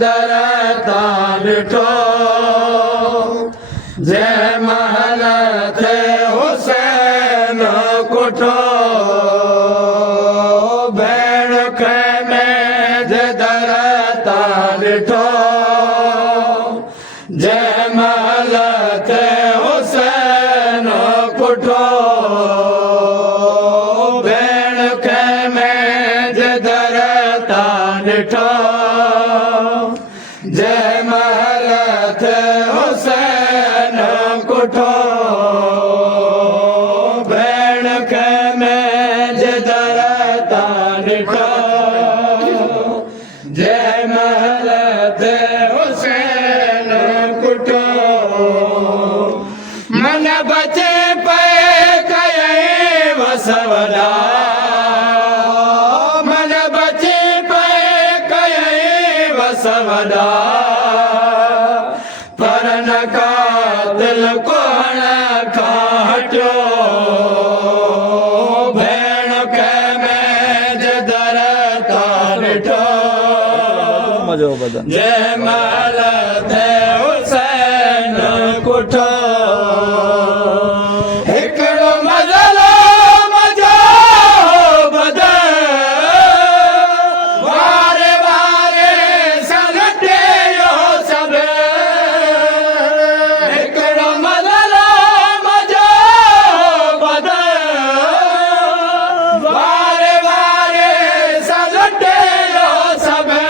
दरता ॾिठो जंहिं महल थे हुसैन कुठो भेण खैमे जे दरता ॾिठो जंहिं महल थे हुसैन कुठो भेण खैमे जे दरता ॾिठो जंहिं महल थे हुसैन कुठो भेण खैमे जे दरता ॾिठो जंहिं महल थे हुसैन कुठो मन बचे पे कयई वसवला मन बचे पे कयई वसवला पर न कातिल कोण खां हटियो भेण खैमे जे दरता ॾिठो जंहिं महल थे हुसैन कुठो हिकिड़ो मज़लो मज़ो बदन वारे वारे सलटे यो सभु हिकिड़ो मज़लो मज़ो बदन वारे वारे सलटे यो सभु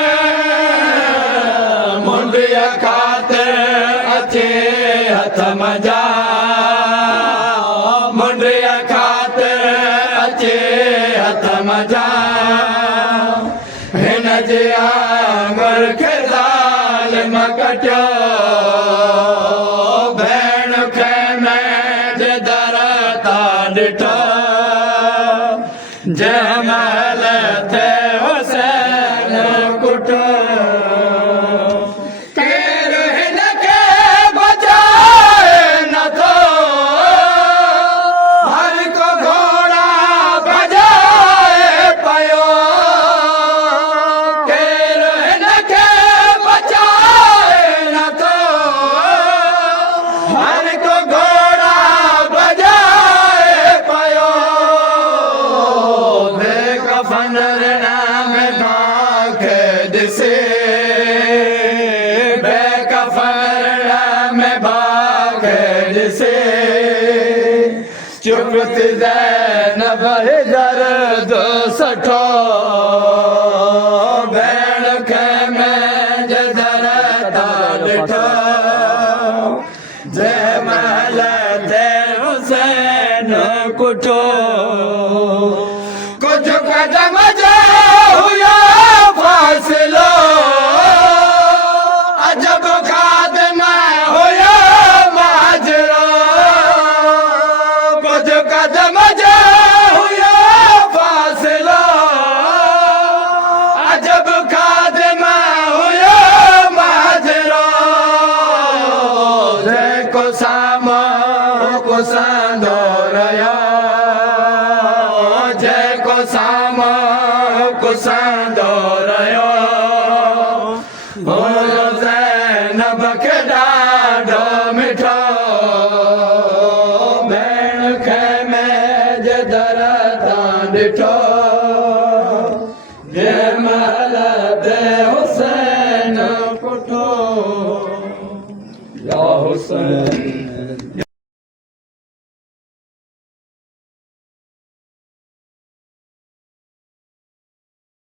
मुंडिया खातिर अचे हथ मजा मुंडिया खातिर अचे हथ मजा हिन जे आंगुर खे ज़ालिम कटियो भेण खैमे जे दरता ॾिठो जंहिं महल थे हुसैन कुठो केरु हिन खे बचाए नथो हर को घोड़ा भॼाए पियो केरु हिन खे बचाए नथो हर को घोड़ा भॼाए पियो बेकफन रिणा में भाउ खे ॾिसे बेकफन रिणा में भाउ खे ॾिसे चुप थी ज़ैनब दर्द सठो भेण खैमे जे दरता ॾिठो जंहिं महल थे हुसैन कुठो कुझु कदम जो हुयो फ़ासिलो अजब खादिमा हुयो माजरो कुझु कदम जो हुयो फ़ासिलो अजब खादिमा हुयो माजरो जेको साम्हूं कुसंदो रहियो जेको साम्हूं कुसंदो रहियो हुयो ज़ैनब खे ॾाढो मिठो भेण खैमे जे दरता ॾिठो जंहिं महल थे हुसैन कुठो या हुसैन